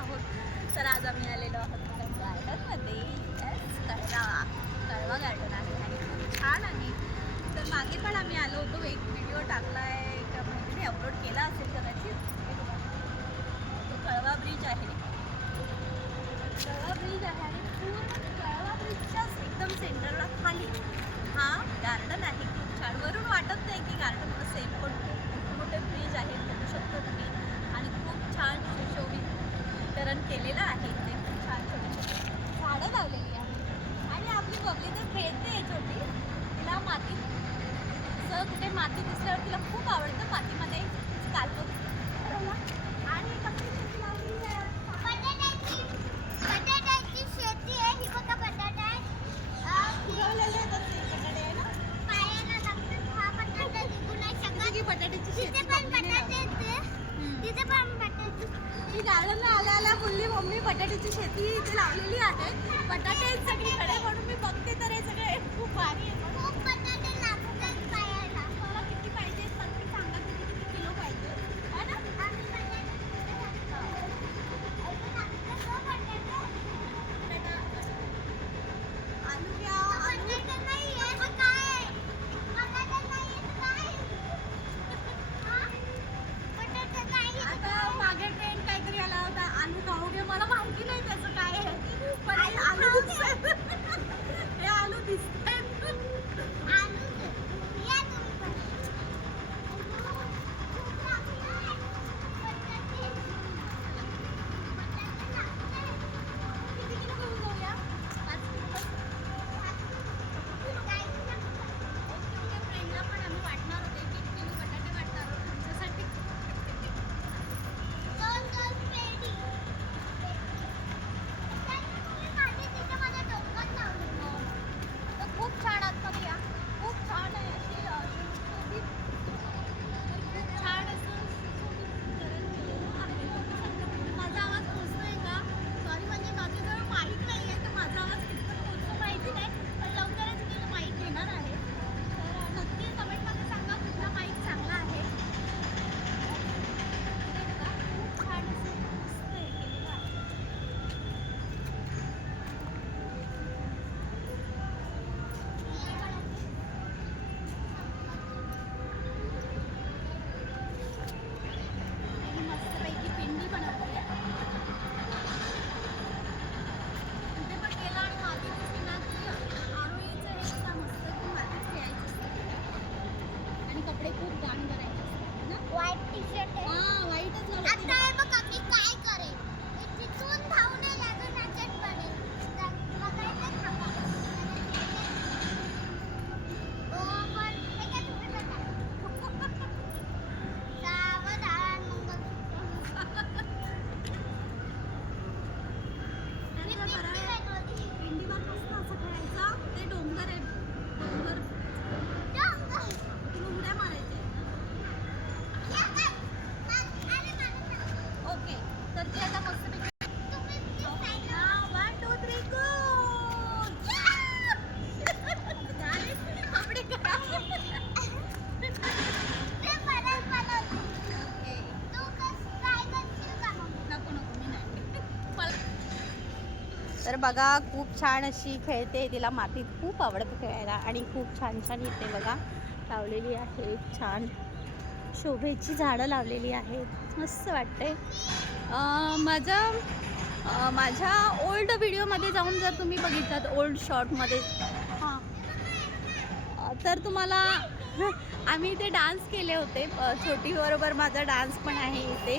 आहोत. तर आज आम्ही आलेलो आहोत गार्डनमध्ये. येस कळवा कळवा गार्डन आहे आणि खूप छान आहे. तर मागे पण आम्ही आलो होतो. एक व्हिडिओ टाकला आहे का माहिती अपलोड केला असेल कदाचित. तो कळवा ब्रिज आहे. कळवा ब्रिज आहे आणि पूर्ण कळवा ब्रिजच्याच एकदम सेंटरला खाली. हा गार्डन आहे. खूप छान. वरून वाटत नाही की गार्डन असेल पण खूप मोठे ब्रिज आहे बघू शकतो तुम्ही आणि खूप छान सुशोभीकरण केलेलं आहे. ते खूप छान छोटे छोटे झाडं लावलेली आहे आणि आपली बबली तर खेळते छोटी. तिला माती सर कुठे माती दिसल्यावर तिला खूप आवडतं. मातीमध्ये कालवत आणि कसली शेती लावलेली आहे बटाट्याची बटाट्याची शेती आहे ही बघा बटाटा आहे अं, फुलवलेले आहेत असे बटाटे आहे ना पायाला लागतात हा बटाटा निघू नाही जसं शकत की बटाट्याची तिथे शेती पण बबलीने बटाटे लावली. येते हम्म. तिथे पण बटाटे मी आल्या आल्या बोलली मम्मी बटाट्याची शेती इथे लावलेली आहे. बटाटे सगळीकडे म्हणून मी बघते तर हे सगळे खूप भारी आहे. तर बघा खूप छान अशी खेळते तिला मातीत. खूप आवडतं खेळायला आणि खूप छान छान येते बघा लावलेली आहे. छान शोभेची झाडं लावलेली आहेत. मस्त वाटते माझा माझ्या ओल्ड व्हिडिओमध्ये जाऊन जर तुम्ही बघितलात ओल्ड शॉर्टमध्ये हां. तर तुम्हाला आम्ही इथे डान्स केले होते. छोटीबरोबर माझा डान्स पण आहे इथे.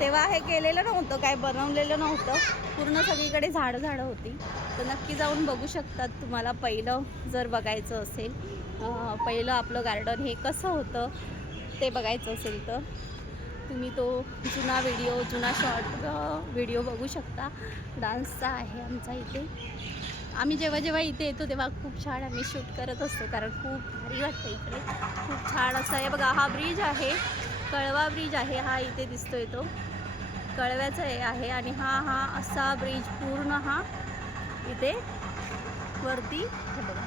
तेव्हा हे केलेलं नव्हतं काय बनवलेलं नव्हतं. पूर्ण सगळीकडे झाडं झाडं होती. तर नक्की जाऊन बघू शकतात तुम्हाला पहिलं जर बघायचं असेल. पहिलं आपलं गार्डन हे कसं होतं. ते बघायचं असेल तर. तुम्ही तो जुना व्हिडिओ जुना शॉर्ट व्हिडिओ बघू शकता. डान्सचा आहे आमचा इथे. आम्ही जेव्हा जेव्हा इथे येतो तेव्हा खूप छान आम्ही शूट करत असतो कारण खूप भारी वाटतं इकडे. खूप छान असं आहे. बघा हा ब्रिज आहे. कळवा ब्रिज आहे. हा इथे दिसतोय तो. कळव्याचा हे आहे आणि हा हा असा ब्रिज पूर्ण हा इथे वरती. बघा.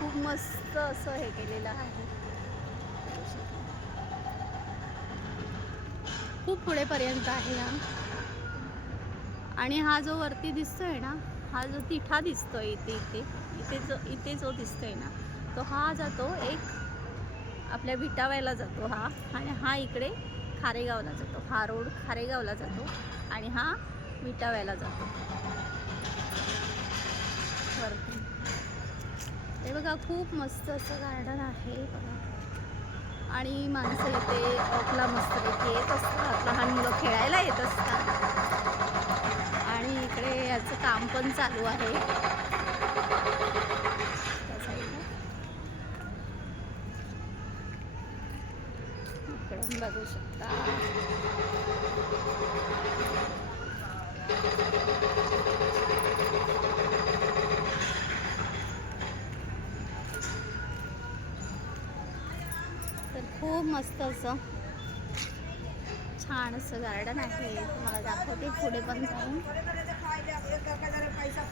खूप मस्त असं हे केलेलं आहे. खूप पुढेपर्यंत आहे हा. आणि हा जो वरती दिसतोय ना हा जो तिठा दिसतोय इथे इथे इथे जो इथे जो दिसतोय ना तो हा जातो एक आपल्या विटाव्याला जातो हा. आणि हा इकडे खारेगावला जातो. हा रोड खारेगावला जातो आणि हा विटाव्याला जातो. वरती. हे बघा खूप मस्त असं गार्डन आहे. बघा. आणि माणसं इथे ऑफला मस्तपैकी येत असतात. लहान मुलं खेळायला येत असतात. आणि इकडे याचं काम पण चालू आहे. इकडून बघू शकता. खूप मस्त असं. छान असं गार्डन आहे. तुम्हाला दाखवते पुढे पण जाऊन. पैसा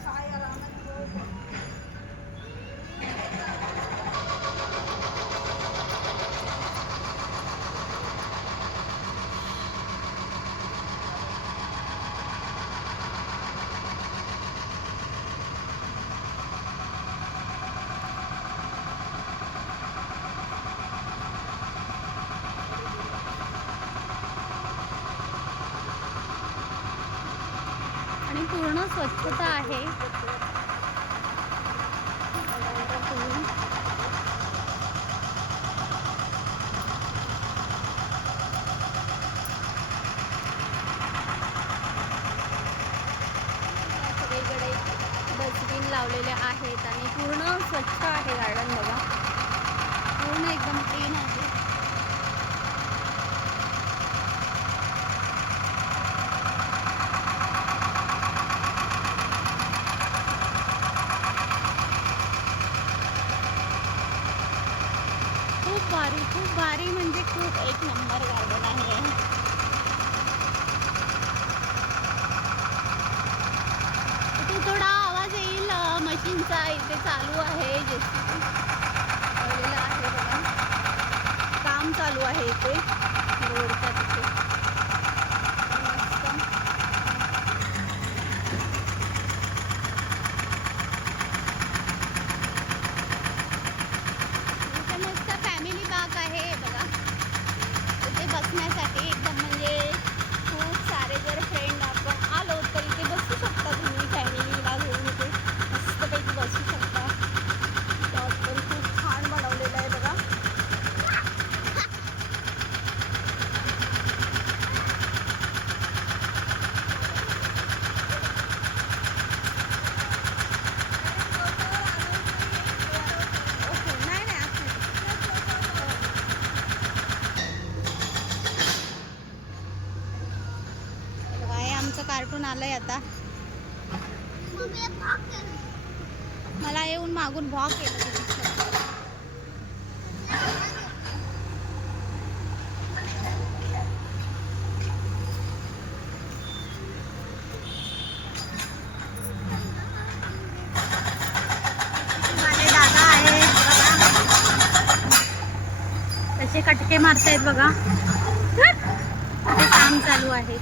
पूर्ण स्वच्छता आहे. सगळीकडे डस्टबिन लावलेले आहेत आणि पूर्ण स्वच्छ आहे गार्डन बघा. पूर्ण एकदम क्लीन आहे खूप भारी खूप भारी म्हणजे खूप. एक नंबर गार्डन आहे. इथे थोडा आवाज येईल मशीनचा. इथे चालू आहे जे आहे बघा. काम चालू आहे इथे. रोडच्या तिथे मस्त. इथे मस्त फॅमिली पार्क आहे बघा इथे बसण्यासाठी एकदम म्हणजे खूप सारे जर फ्रेंड आपण आलो तर इथे बसू शकता तुम्ही फॅमिलीला घेऊन इथे मस्तपैकी बसू शकता त्यात पण खूप छान बनवलेलं आहे बघा ओके नाही नाही असं बघा, हे कार्टून आलंय आता. मला येऊन मागून भॉ केलं कटके मारतायत बघा. ते काम चालू आहे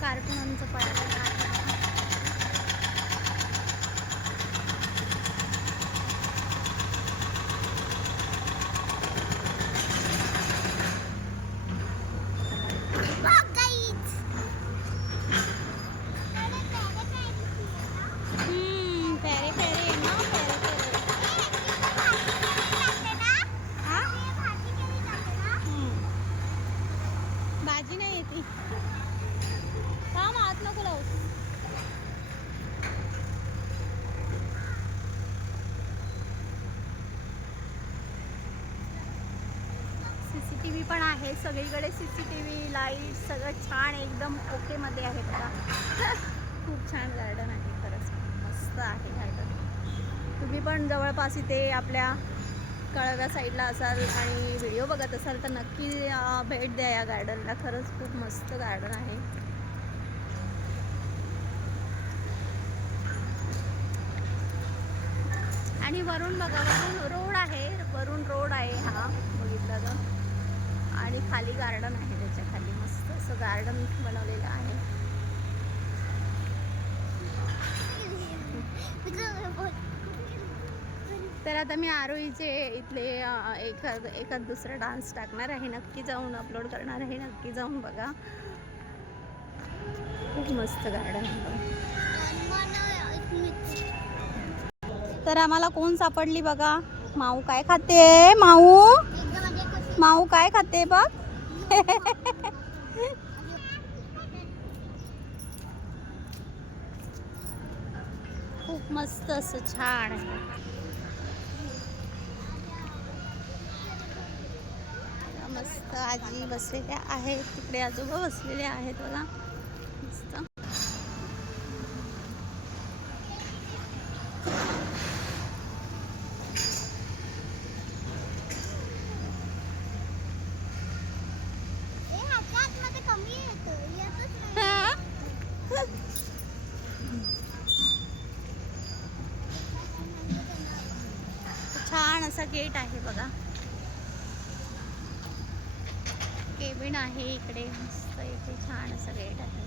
कार्टूनचं पडायला पाक गाईच. अरे, पहिले काय दिसलं? हम्म, पेरे पेरे ना पेरे पेरे भाजी केली जाते ना? हा हे भाजी केली जाते ना? हम्म. भाजी नाही येते थांब हात नको लावू सी सी टी व्ही पण आहे. सगळीकडे C C T V light सगळं छान एकदम ओकेमध्ये आहे बघा. खूप छान गार्डन आहे. खरंच मस्त आहे गार्डन तुम्ही पण जवळपास इथे आपल्या कळव्या साईडला असाल आणि व्हिडिओ बघत असाल तर नक्की भेट द्या या गार्डनला खरंच खूप मस्त गार्डन आहे. आणि वरून बघा वरून रोड आहे. वरून रोड आहे हा. बघितला तर. आणि खाली गार्डन आहे त्याच्याखाली मस्त. असं गार्डन बनवलेलं आहे. तर आता मी आरोहीचे इथले एखाद एखाद दुसरा डान्स टाकणार आहे. नक्की जाऊन अपलोड करणार आहे. नक्की जाऊन बघा. खूप मस्त गार्डन तर आम्हाला कोण सापडली बघा? माऊ काय खाते? माऊ? माऊ काय खाते बघ? खूप मस्त असं छान आहे. मस्त आजी बसलेल्या आहेत. तिकडे आजोबा बसलेले आहेत बघा मस्त कमी येतो येतच नाही छान असा गेट आहे बघा. केबिन आहे इकडे. मस्त इथे छान असं गेट आहे.